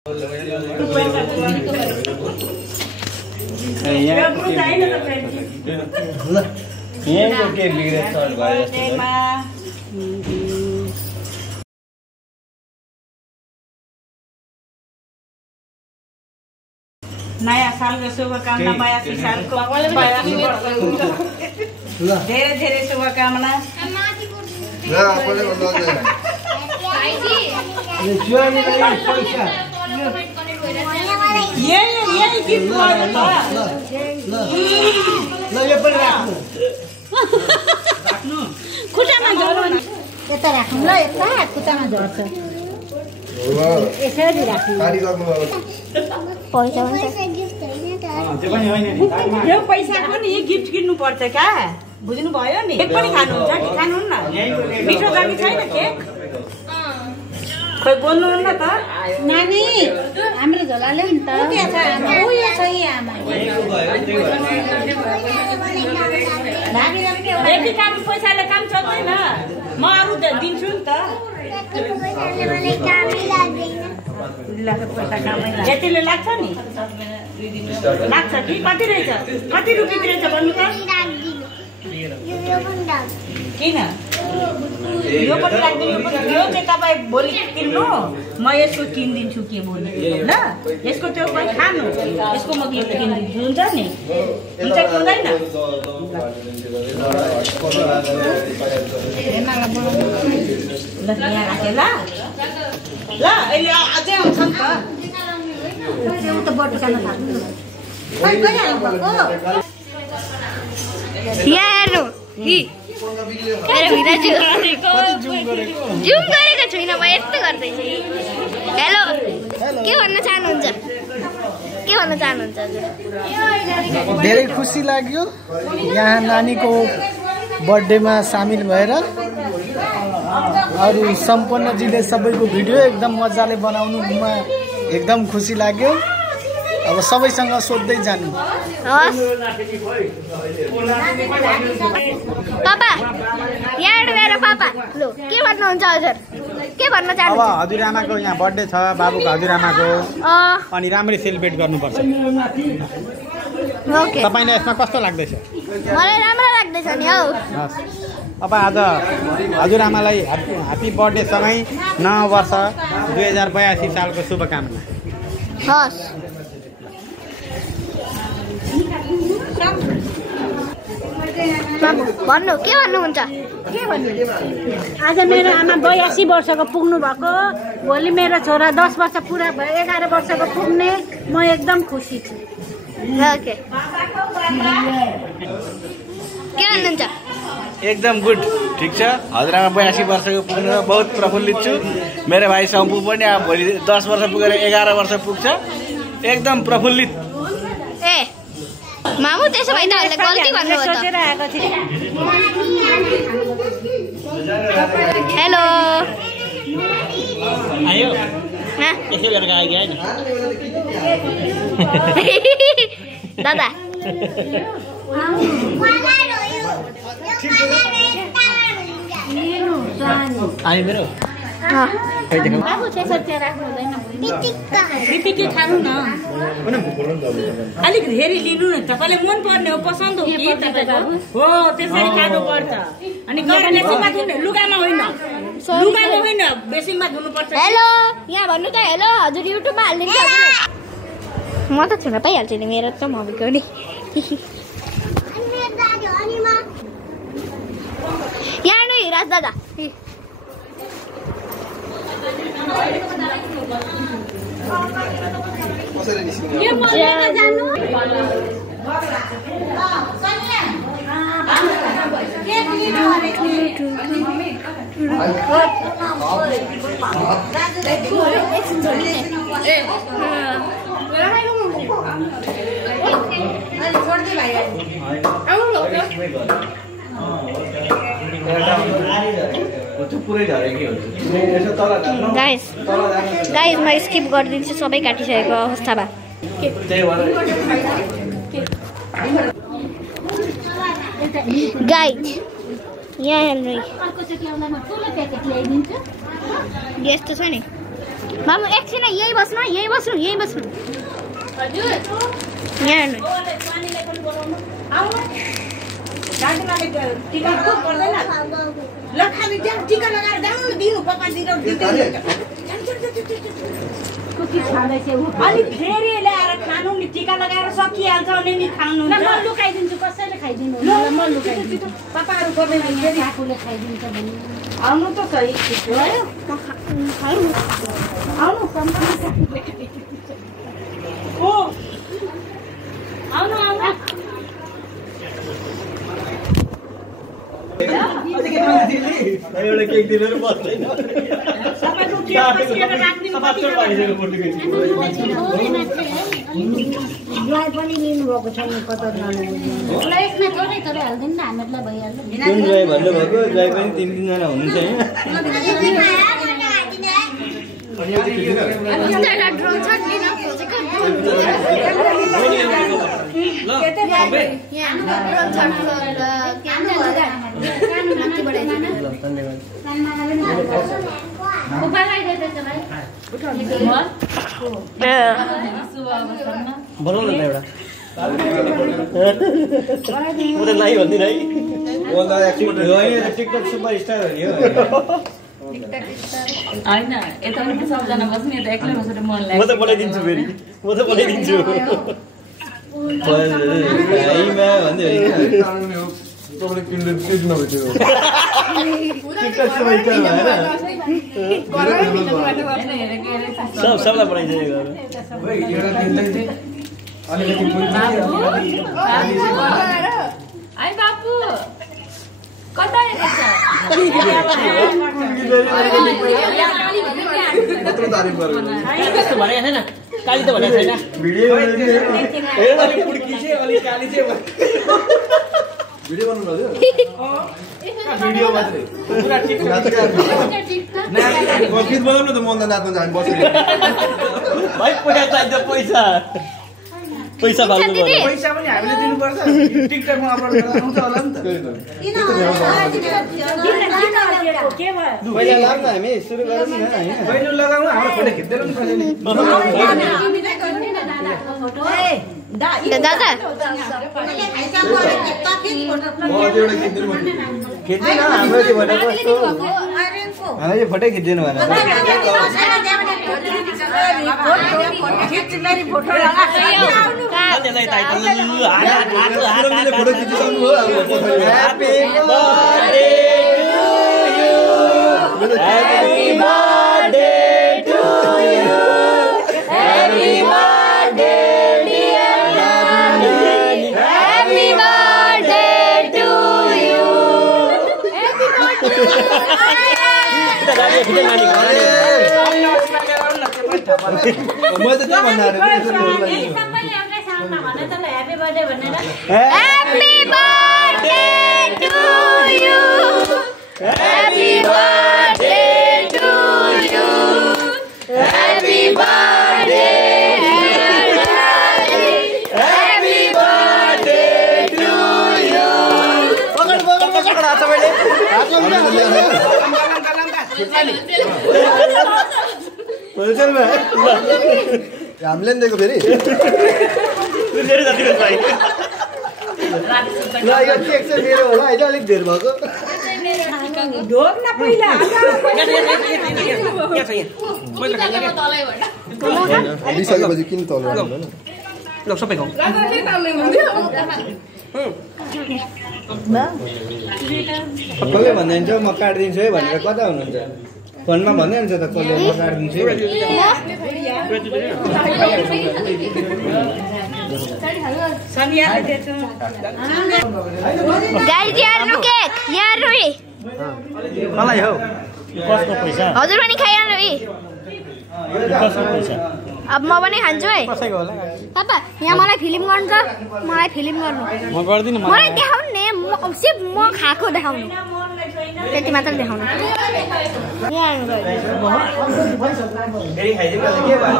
नयाँ सालको शुभकामना 82 सालको धेरै धेरै शुभकामना खुट्टामा झर्नु यता राख्नु ल यता खुट्टामा झर्छ यसरी राख्नु यो पैसाको नि गिफ्ट किन्नु पर्छ क्या बुझ्नु भयो नि केक पनि खानुहुन्छ कि खानुहुन्न मिठो छ कि छैन केक खोइ बोल्नुहुन्न त नानी हाम्रो झोलाले नि त के छ उयो छ यी आमा यति काम पैसाले काम चल्दैन म अरू दिन्छु नि त यतिले लाग्छ नि लाग्छ कि कति रहेछ कति रुपियाँ रहेछ भन्नु त किन यो पनि राख्दिनु यो चाहिँ तपाईँ भोलि किन्नु म यसको किनिदिन्छु के भोलि ल यसको त्यो पनि खानु यसको म गिफ्ट किनिदिन्छु हुन्छ नि हुन्छ कि हुँदैन ल यहाँ राखेँ ल ल अहिले अझै आउँछ नि त बटु खान थाल्नु जुम गरेको छुइनँ म यस्तो गर्दैछु हेलो के भन्न चाहनुहुन्छ धेरै खुसी लाग्यो यहाँ नानीको बर्थडेमा सामेल भएर अरू सम्पन्नजीले सबैको भिडियो एकदम मजाले बनाउनुमा एकदम खुसी लाग्यो अब सबैसँग सोध्दै जानु पापा यहाँ मेरो पापा लो के भन्नुहुन्छ हजुर के भन्न चाहनुहुन्छ अब हजुरआमाको यहाँ बर्थडे छ बाबुको हजुरआमाको अनि राम्ररी सेलिब्रेट गर्नुपर्छ ओके तपाईलाई यसमा कस्तो लाग्दैछ मलाई राम्रो लाग्दैछ नि हौ अब आज हजुरआमालाई ह्यापी बर्थडे सँगै नयाँ वर्ष 2082 सालको शुभकामना हस् भन्नु के भन्नुहुन्छ के भन्नु आज मेरो आमा 82 वर्षको पुग्नु भएको भोलि मेरो छोरा 10 वर्ष पुरा भयो 11 वर्षको पुग्ने म एकदम खुसी छु ओके के भन्नुहुन्छ एकदम गुड ठीक छ हजुरआमा 82 वर्षको पुग्नु बहुत प्रफुल्लित छु मेरो भाइ सम्पु पनि अब भोलि 10 वर्ष पुगेर 11 वर्ष पुग्छ एकदम प्रफुल्लित ए मामु त्यसो भए त गल्ती भन्नुभयो त हेलो आयो यसै गरेर आइगयो हैन दादा आयो मेरो बाबु त्यसरी राख्नु हुँदैन बितिके खानु न अलिक धेरै लिनु न तपाईले मन पर्ने हो पसन्द हो कि तपाईको हो त्यसरी खानु पर्छ अनि बेसीमा धुनु लुगामा होइन बेसीमा धुनु पर्छ हेलो यहाँ भन्नु त हेलो हजुर युट्युबमा हाल्दिन्छ म त छुन पाइहाल्छु नि मेरो त मम्मीको नि यहाँ नै राज दादा यो मलेर जानु केक लिनु भनेको गाइस म स्किप गरिदिन्छु सबै काटिसकेको अवस्थामा गाइस यहाँ हेर्नु यस्तो छ नि मामु एकछिन यही बस्नु हजुर यहाँ हेर्नु टीका लगाएर दिनु पक्का दिनु अनि फेरि ल्याएर खानु नि टीका लगाएर सकिहाल्छ भने नि खानु म लुकाइदिन्छु कसैले खाइदिनु म लुकाइदिन्छु पापाहरू गर्ने फेरि आफूले खाइदिन्छ भने आउनु त सही आउनु ओ आउनु एउटा केक दिनु पर्दैन पनि लिनु भएको छैन कता भन्नुभएको जय पनि 3 जना हुनुहुन्छ बनाउनु न एउटा म त लाइ भन्दिन है टिकटक सुपर स्टार हो नि हैन यता पनि सबजना बस्ने यता एक्लै बसेर मन लाग्छ म त बनाइदिन्छु फेरि म त बनाइदिन्छु भाइमा भन्दै तपाईँले किन्नु चिज नभेट्यो सबलाई बनाइदिएको आई बाबु कता हेर्छ त्यस्तो भनेको छैन काली त भनेको छैन भिडियो भिडियो बनाउनु पर्यो भिडियो मात्रै पुरा टिकटक गीत बनाउनु त मन नाच्न जानु बस्नु भाइ पैसा चाहिन्छ पैसा भाल्नु पर्यो पैसा पनि हामीले दिनुपर्छ टिकटकमा अपलोड गर्न आउँछ होला नि त पहिला लाग्छ हामी सुरु गरौँ न हैन पहिलो लगाउँ हाम्रो फोटो खिच्दैन नि कसैले दादा खिच्दैन हाम्रो त्यो फोटो कस्तो हाम्रो यो फोटो खिच्दिनु भनेर फोटो खिचिसक्नु हो Happy birthday to you. Happy birthday, dear Nani. Happy birthday to you. म त के भन्नु Happy birthday to you. Happy birthday to you. Happy birthday, dear Nani. Happy birthday to you. पकड हात मैले हामीले दिएको फेरि मेरो जति भाइ ल यो केक चाहिँ मेरो होला होइन अलिक धेर भएको ढोक न पहिला लिइसकेपछि किन तल ल सबै खाऊ कसले भन्नुहुन्छ म काटिदिन्छु है भनेर कता हुनुहुन्छ फोनमा भन्दै हुन्छ त कसले म काटिदिन्छु गाडी केक यहाँ रुई मलाई हौ कसको पैसा हजुर पनि खाइहाल्नु है अब म पनि खान्छु है कसैको होला पापा यहाँ मलाई फिल्म गर्नु त मलाई फिल्म गर्नु म गर्दिन मलाई देखाउनु नि सिर्फ म खाएको देखाउनु त्यति मात्र देखाउनु फेरि खाइदिनु के भयो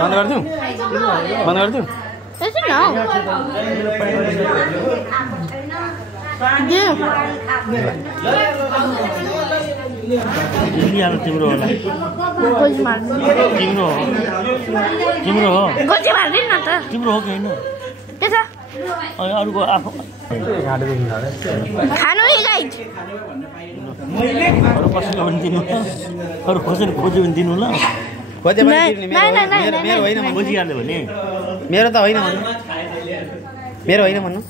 बन्द गरिदिउँ बन्द गरिदिउँ त्यसो न तिम्रो होला तिम्रो हो गोजी मार्दिन न त तिम्रो हो कि होइन त्यसो अनि अरूको आफू खानु है गाइज अरू कसैको पनि दिनु अरू कसैले खोज्यो भने दिनु ल खोजे भने तिर्ने मेरो होइन बुझिहाल्यो भने मेरो त होइन भन्नु मेरो होइन भन्नु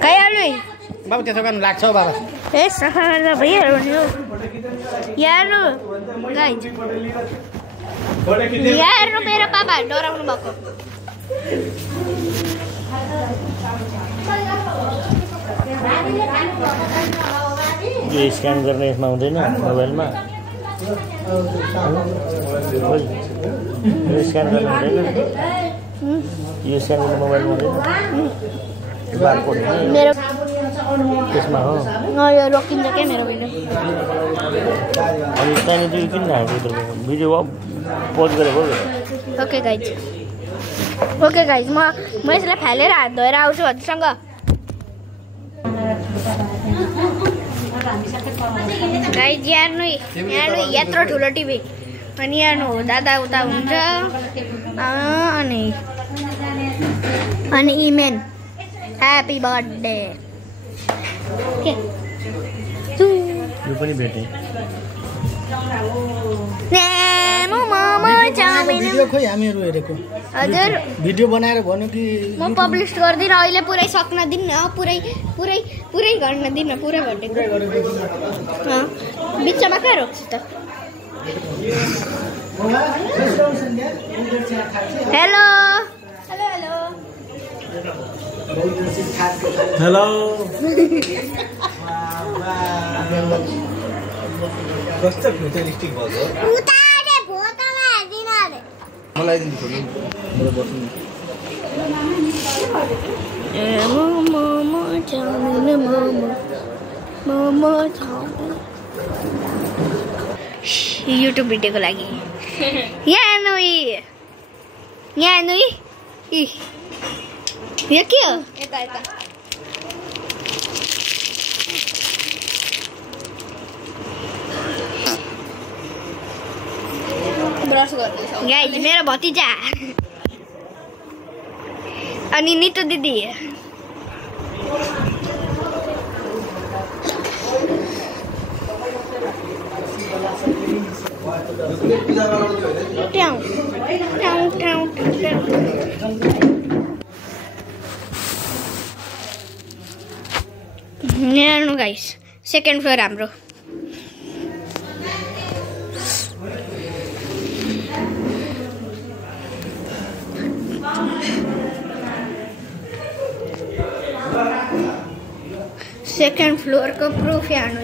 खाइहाल्नु है बाबु त्यसो गर्नु लाग्छ हौ बाबा ए सफा गर्दा भइहाल्यो नि हेर्नु गाइज हेर्नु मेरो पापा डराउनु भएको यो स्क्यान गर्ने यसमा हुँदैन मोबाइलमा यो स्क्यान गर्नु हुँदैन यो स्क्यान गर्ने मोबाइलमा हुँदैन बारकोड मेरो त्यसमा हो यो रोकिन्छ क्या मेरो भिडियो अनि त्यहाँनिर किन राखेको भिडियो पोज गरेको ओके गाइज म यसलाई फालेर हात धोएर आउँछु हजुरसँग गाइज हेर्नु यत्रो ठुलो टिभी अनि हेर्नु दादा उता हुन्छ अनि इमेन ह्याप्पी बर्थडे यो पनि भेटेँ भिडियो खोइ हामीहरू हेरेको हजुर भिडियो बनाएर भन्यो कि म पब्लिस गर्दिनँ अहिले पुरै सक्न दिन्न पुरै गर्न दिन्न पुरै भनेको बिचमा कहाँ रोक्छु त हेलो हेलो कस्तो फ्युचरिस्टिक भएको मलाई दिन्छु नि मेरो बस्नु युट्युब भिडियोको लागि यहाँ नुई यो के हो गाइज मेरो भतिजा अनि नितु दिदी हेर्नु गाइस सेकेन्ड फ्लोर हाम्रो सेकेन्ड फ्लोर को प्रूफ हेर्नु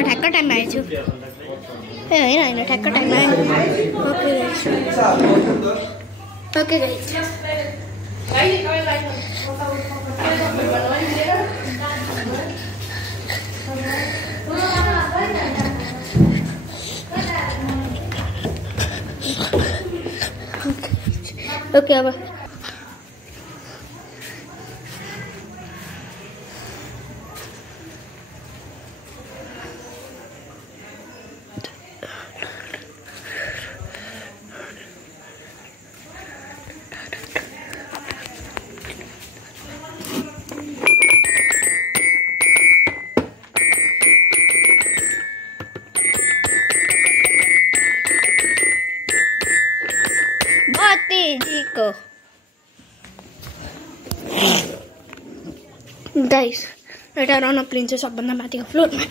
ठ्याक्क टाइममा आएछु ए होइन ठ्याक्क टाइममा ओके गाइस ओके अब गाइस एउटा रनअप लिन्छ सबभन्दा माथिको फ्लोरमा